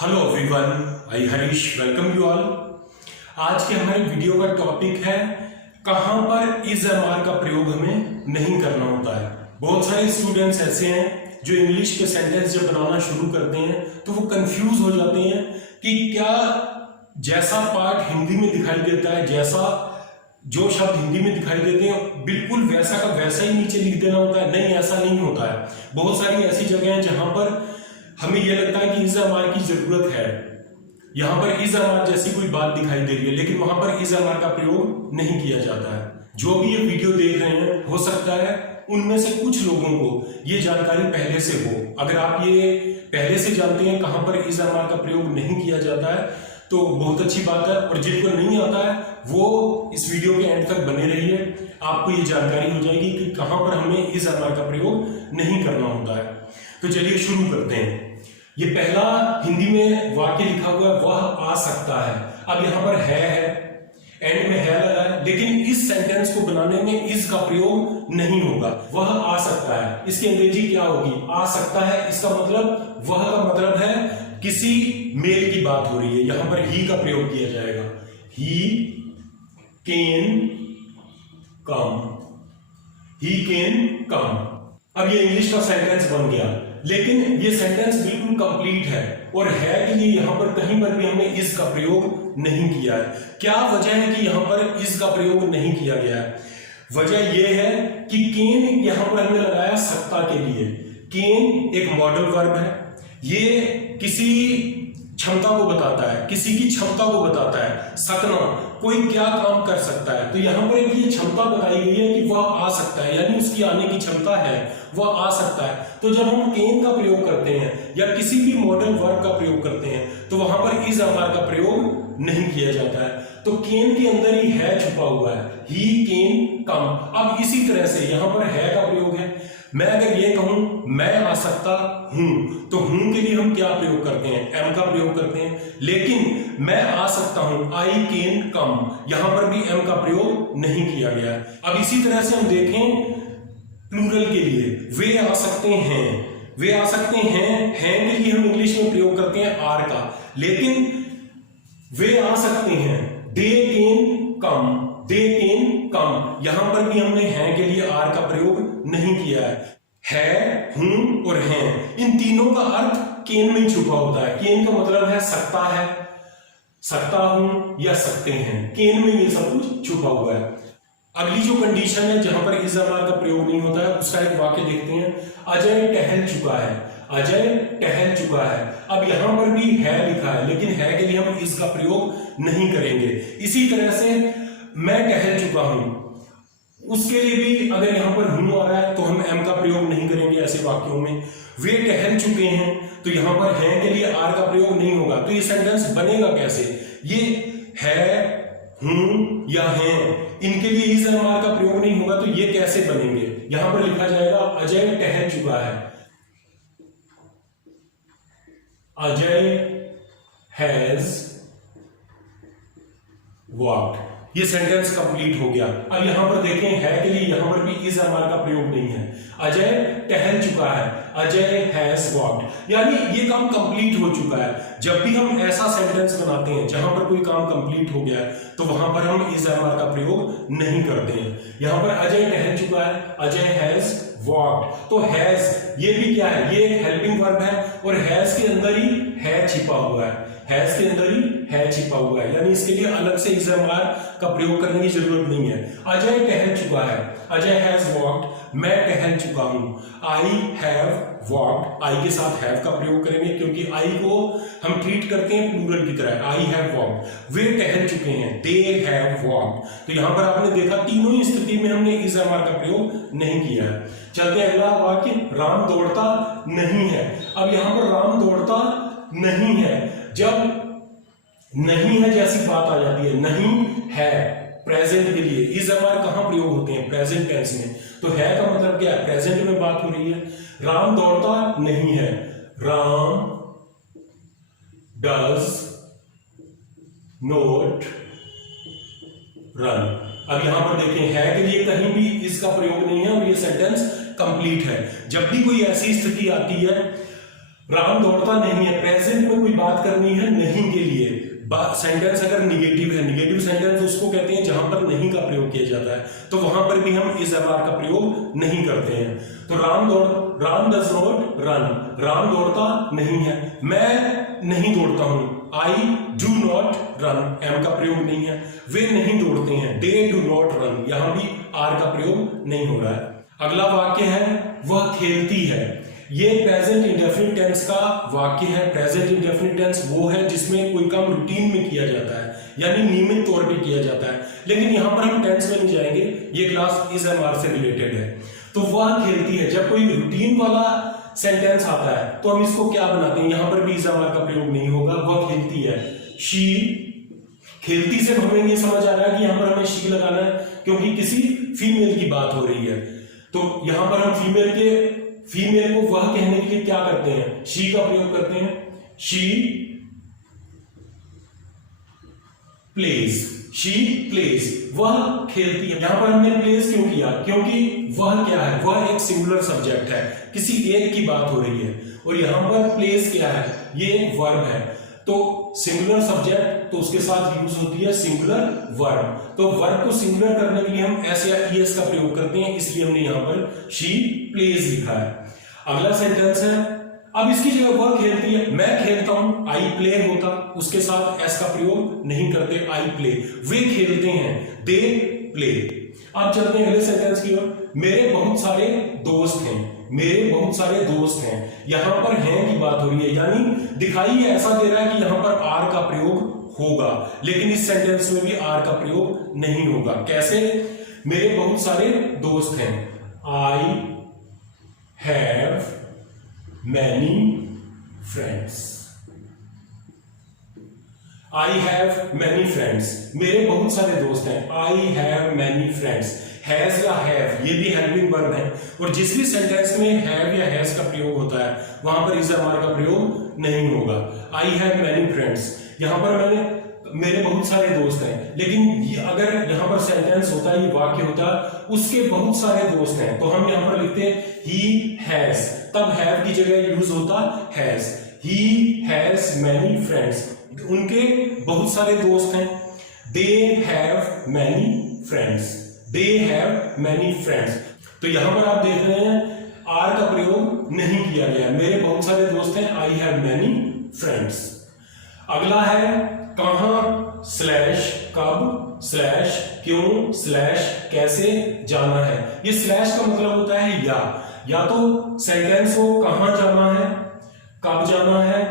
Hello everyone, I Harish welcome you all. आज के हमारे वीडियो का टॉपिक है कहां पर इज एम आर का प्रयोग हमें नहीं करना होता है। बहुत सारे स्टूडेंट्स ऐसे हैं जो इंग्लिश के सेंटेंस जब बनाना शुरू करते हैं तो वो कंफ्यूज हो जाते हैं कि क्या जैसा पार्ट हिंदी में दिखाई देता है, जैसा जो शब्द हिंदी में दिखाई देते हैं बिल्कुल वैसा का वैसा ही नीचे लिख देना होता है। नहीं, ऐसा नहीं होता है। बहुत सारी ऐसी जगह हैं जहां पर हमें यह लगता है कि इज एम आर की जरूरत है, यहां पर इज एम आर जैसी कोई बात दिखाई दे रही है, लेकिन वहां पर इज एम आर का प्रयोग नहीं किया जाता है। जो भी ये वीडियो देख रहे हैं हो सकता है उनमें से कुछ लोगों को ये जानकारी पहले से हो। अगर आप ये पहले से जानते हैं कहां पर इज एम आर का प्रयोग नहीं किया जाता है तो बहुत अच्छी बात है, और जिनको नहीं आता है वो इस वीडियो के एंड तक बने रहिए, आपको ये जानकारी हो जाएगी कि कहां पर हमें इज एम आर का प्रयोग नहीं करना होता है। तो चलिए शुरू करते हैं। ये पहला हिंदी में वाक्य लिखा हुआ है, वह आ सकता है। अब यहां पर है एंड में है लगा है, लेकिन इस सेंटेंस को बनाने में इज का प्रयोग नहीं होगा। वह आ सकता है, इसकी अंग्रेजी क्या होगी? आ सकता है। इसका मतलब वह का मतलब है किसी मेल की बात हो रही है, यहां पर ही का प्रयोग किया जाएगा। He can come, he can come. अब ये इंग्लिश का सेंटेंस बन गया, लेकिन ये सेंटेंस बिल्कुल कंप्लीट है और है के लिए यहां पर कहीं पर भी हमने इज का प्रयोग नहीं किया है। क्या वजह है कि यहां पर इज का प्रयोग नहीं किया गया है? वजह यह है कि कैन यहां पर हमने लगाया सकता के लिए। कैन एक मॉडल वर्ब है, ये किसी क्षमता को बताता है, किसी की क्षमता को बताता है। सकना, कोई क्या काम कर सकता है, तो यहां पर एक ये क्षमता बताई गई है कि वह आ सकता है, यानी उसकी आने की क्षमता है, वह आ सकता है। तो जब हम कैन का प्रयोग करते हैं या किसी भी मॉडल वर्ब का प्रयोग करते हैं तो वहां पर इज एम आर का प्रयोग नहीं किया जाता है। तो कैन के अंदर ही है छुपा हुआ है, ही कैन कम। अब इसी तरह से यहां पर है का प्रयोग है। मैं अगर ये कहूं मैं आ सकता हूं, तो हूं के लिए हम क्या प्रयोग करते हैं? एम का प्रयोग करते हैं। लेकिन मैं आ सकता हूं, आई कैन कम, यहां पर भी एम का प्रयोग नहीं किया गया है। अब इसी तरह से हम देखें प्लूरल के लिए, वे आ सकते हैं, वे आ सकते हैं के लिए हम इंग्लिश में प्रयोग करते हैं आर का। लेकिन वे आ सकते हैं, they can come, they can come, यहां पर भी हमने हैं के लिए आर का प्रयोग नहीं किया है। हूं और हैं, इन तीनों का अर्थ कैन में छुपा होता है। कैन का मतलब है सकता है, सकता हूं या सकते हैं, कैन में ये सब कुछ छुपा हुआ है। अगली जो कंडीशन है जहां पर इज एम आर का प्रयोग नहीं होता है उसका एक वाक्य देखते हैं। अजय टहल चुका है, अजय टहल चुका है। अब यहां पर भी है लिखा है, लेकिन है के लिए हम इस का प्रयोग नहीं करेंगे। इसी तरह से मैं टहल चुका हूं, उसके लिए भी अगर यहां पर हूं आ रहा है तो हम एम का प्रयोग नहीं करेंगे ऐसे वाक्यों में। वे टहल चुके हैं, तो यहां पर हैं के लिए आर का प्रयोग नहीं होगा। तो ये सेंटेंस बनेगा कैसे? ये है, हूं या हैं, इनके लिए इज एम आर का प्रयोग नहीं होगा, तो ये कैसे बनेंगे? यहां पर लिखा जाएगा अजय टहल चुका है, अजय हैज वॉक्ड। ये सेंटेंस कंप्लीट हो गया। अब यहां पर देखें है के लिए यहां पर भी इज एम आर का प्रयोग नहीं है। अजय टहल चुका है, अजय हैज वॉक्ड, यानी ये काम कंप्लीट हो चुका है। जब भी हम ऐसा सेंटेंस बनाते हैं जहां पर कोई काम कंप्लीट हो गया है तो वहां पर हम इज एम आर का प्रयोग नहीं करते हैं। यहां पर अजय टहल चुका है, अजय हैज वॉक्ड, तो हैज ये भी क्या है? ये एक हेल्पिंग वर्ब है और हैज के अंदर ही है छिपा हुआ है, हैज के अंदर ही है छिपा हुआ है, यानी इसके लिए अलग से इज एम आर का प्रयोग करने की जरूरत नहीं है। अजय टहल चुका है, अजय हैज वॉक्ड, मैं टहल चुका हूं, आई हैव वॉक्ड, आई के साथ हैव का प्रयोग करेंगे क्योंकि आई को हम ट्रीट करते हैं प्लूरल की तरह। आई हैव वॉक्ड, वे टहल चुके हैं, दे हैव वॉक्ड। तो यहां पर आपने देखा तीनों ही स्थिति में हमने इज एम आर का प्रयोग नहीं किया है। चलते हैं अगला वाक्य, राम दौड़ता नहीं है। अब यहां पर राम दौड़ता नहीं है, जब नहीं है जैसी बात आ जाती है, नहीं है प्रेजेंट के लिए इज एम आर कहां प्रयोग होते हैं? प्रेजेंट टेंस में। तो है का मतलब क्या है? प्रेजेंट में बात हो रही है। राम दौड़ता नहीं है, राम डज नॉट रन। अब यहां पर देखें है के लिए कहीं भी इसका प्रयोग नहीं है और ये सेंटेंस कंप्लीट है। जब भी कोई ऐसी स्थिति आती है राम दौड़ता नहीं है, प्रेजेंट में कोई बात करनी है नहीं के लिए। सेंटेंस अगर निगेटिव है, निगेटिव सेंटेंस उसको कहते हैं जहां पर नहीं का प्रयोग किया जाता है, तो वहां पर भी हम इज एम आर का प्रयोग नहीं करते हैं। तो Ram does not run, Ram दौड़ता नहीं है। मैं नहीं दौड़ता हूं, I do not run, am का प्रयोग नहीं है। वे नहीं दौड़ते हैं, दे डू नॉट रन, यहां भी आर का प्रयोग नहीं हो रहा है। अगला वाक्य है वह खेलती है। ये प्रेजेंट इंडेफिनिट टेंस का वाक्य है। प्रेजेंट इंडेफिनिट टेंस वो है जिसमें कोई काम रूटीन में किया जाता है, यानी नियमित तौर पे किया जाता है। लेकिन यहां पर हम टेंस में नहीं जाएंगे, ये क्लास इज एम आर से रिलेटेड है। तो वह खेलती है, जब कोई रूटीन वाला सेंटेंस आता है तो हम इसको क्या बनाते हैं, यहां पर भी इज एम आर का प्रयोग नहीं होगा। वह खेलती है, शी खेलती से हमें ये समझ आ रहा है कि यहां पर हमें शी लगाना है क्योंकि किसी फीमेल की बात हो रही है। तो यहां पर हम फीमेल को वह कहने के लिए क्या करते हैं, शी का प्रयोग करते हैं। शी प्लेज, वह खेलती है। यहां पर हमने प्लेस क्यों किया, क्योंकि वह क्या है, वह एक सिंगुलर सब्जेक्ट है, किसी एक की बात हो रही है। और यहां पर प्लेस क्या है, ये एक वर्ब है। तो सिंगुलर सब्जेक्ट तो उसके साथ यूज होती है सिंगुलर वर्ब। तो वर्ब को सिंगुलर करने के लिए हम एस या ईएस का प्रयोग करते हैं, इसलिए हमने यहां पर शी प्लेज लिखा है। अगला सेंटेंस है, अब इसकी जगह वह खेलती है, मैं खेलता हूं, आई प्ले होता, उसके साथ एस का प्रयोग नहीं करते, आई प्ले। वे खेलते हैं, दे प्ले। अब चलते हैं अगले सेंटेंस की ओर। मेरे बहुत सारे दोस्त हैं, मेरे बहुत सारे दोस्त हैं। यहां पर हैं की बात हो रही है, यानी दिखाई ऐसा दे रहा है कि यहां पर आर का प्रयोग होगा, लेकिन इस सेंटेंस में भी आर का प्रयोग नहीं होगा। कैसे, मेरे बहुत सारे दोस्त हैं, I have many friends. I have many friends, मेरे बहुत सारे दोस्त हैं, I have many friends. Has या हैव, ये भी हेल्पिंग वर्ब है, और जिस भी सेंटेंस में हैव या हैज का प्रयोग होता है वहां पर इज एम आर का प्रयोग नहीं होगा। आई हैव मैनी फ्रेंड्स, यहां पर मेरे बहुत सारे दोस्त हैं, लेकिन अगर यहां पर सेंटेंस होता है, ये वाक्य होता है, उसके बहुत सारे दोस्त हैं, तो हम यहां पर लिखते हैं ही हैज, तब हैव की जगह यूज होता has. He has many friends, उनके बहुत सारे दोस्त हैं। They have many friends, they have many friends. तो यहां पर आप देख रहे हैं आर का प्रयोग नहीं किया गया, मेरे बहुत सारे दोस्त हैं, आई हैव मैनी फ्रेंड्स। अगला है कहां स्लैश कब स्लैश क्यों स्लैश कैसे जाना है। ये स्लैश का मतलब होता है या तो सेंटेंस को कहां जाना है, कब जाना है,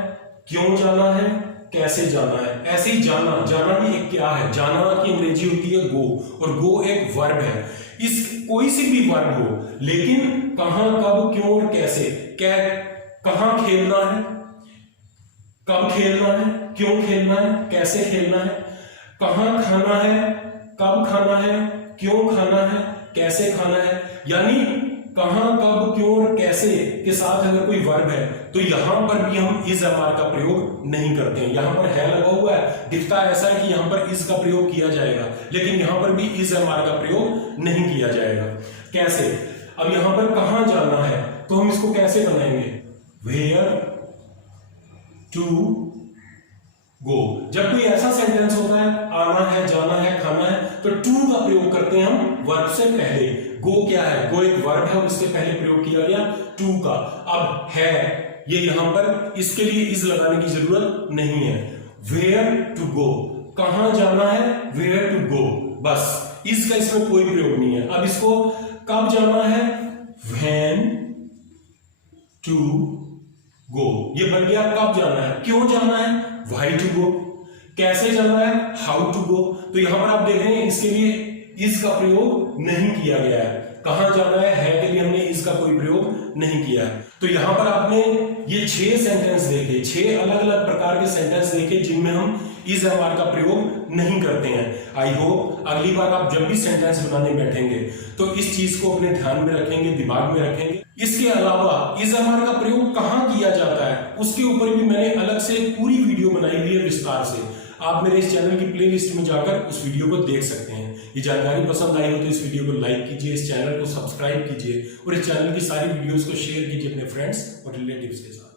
क्यों जाना है, कैसे जाना है। ऐसे ही जाना भी एक क्या है, जाना की अंग्रेजी होती है गो, और गो एक वर्ब है। इस कोई सी भी वर्ब हो, लेकिन कहां कब क्यों और कैसे, कहां खेलना है, कब खेलना है, क्यों खेलना है, कैसे खेलना है, कहां खाना है, कब खाना है, क्यों खाना है, कैसे खाना है। यानी कहां कब क्यों और कैसे के साथ अगर कोई वर्ब है तो यहां पर भी हम इज एम आर का प्रयोग नहीं करते हैं। यहां पर है लगा हुआ है, दिखता ऐसा है कि यहां पर इज का प्रयोग किया जाएगा, लेकिन यहां पर भी इज एम आर का प्रयोग नहीं किया जाएगा। कैसे, अब यहां पर कहां जाना है तो हम इसको कैसे बनाएंगे, वेयर टू गो। जब कोई ऐसा सेंटेंस होता है, आना है, जाना है, खाना है, तो टू का प्रयोग करते हैं हम वर्ब से पहले। गो क्या है, गो एक वर्ब है, उसके पहले प्रयोग किया गया टू का। अब है, ये यहां पर इसके लिए इज लगाने की जरूरत नहीं है। वेयर टू गो, कहां जाना है, वेयर टू गो, बस इज का इसमें कोई प्रयोग नहीं है। अब इसको कब जाना है, व्हेन टू गो, ये बन गया कब जाना है। क्यों जाना है, व्हाई टू गो। कैसे जाना है, हाउ टू गो। तो यहां पर आप देख रहे हैं इसके लिए इज का प्रयोग नहीं किया गया है। कहां जाना है के लिए हमने इज का कोई प्रयोग नहीं किया है। तो यहां पर आपने ये 6 सेंटेंस देखे, 6 अलग अलग प्रकार के सेंटेंस देखे जिनमें हम इज एम आर का प्रयोग नहीं करते हैं। आई होप अगली बार आप जब भी सेंटेंस बनाने बैठेंगे तो इस चीज को अपने ध्यान में रखेंगे, दिमाग में रखेंगे। इसके अलावा इज एम आर का प्रयोग कहां किया जाता है उसके ऊपर भी मैंने अलग से पूरी वीडियो बनाई हुई है विस्तार से। आप मेरे इस चैनल की प्लेलिस्ट में जाकर उस वीडियो को देख सकते हैं। ये जानकारी पसंद आई हो तो इस वीडियो को लाइक कीजिए, इस चैनल को सब्सक्राइब कीजिए और इस चैनल की सारी वीडियोस को शेयर कीजिए अपने फ्रेंड्स और रिलेटिव्स के साथ।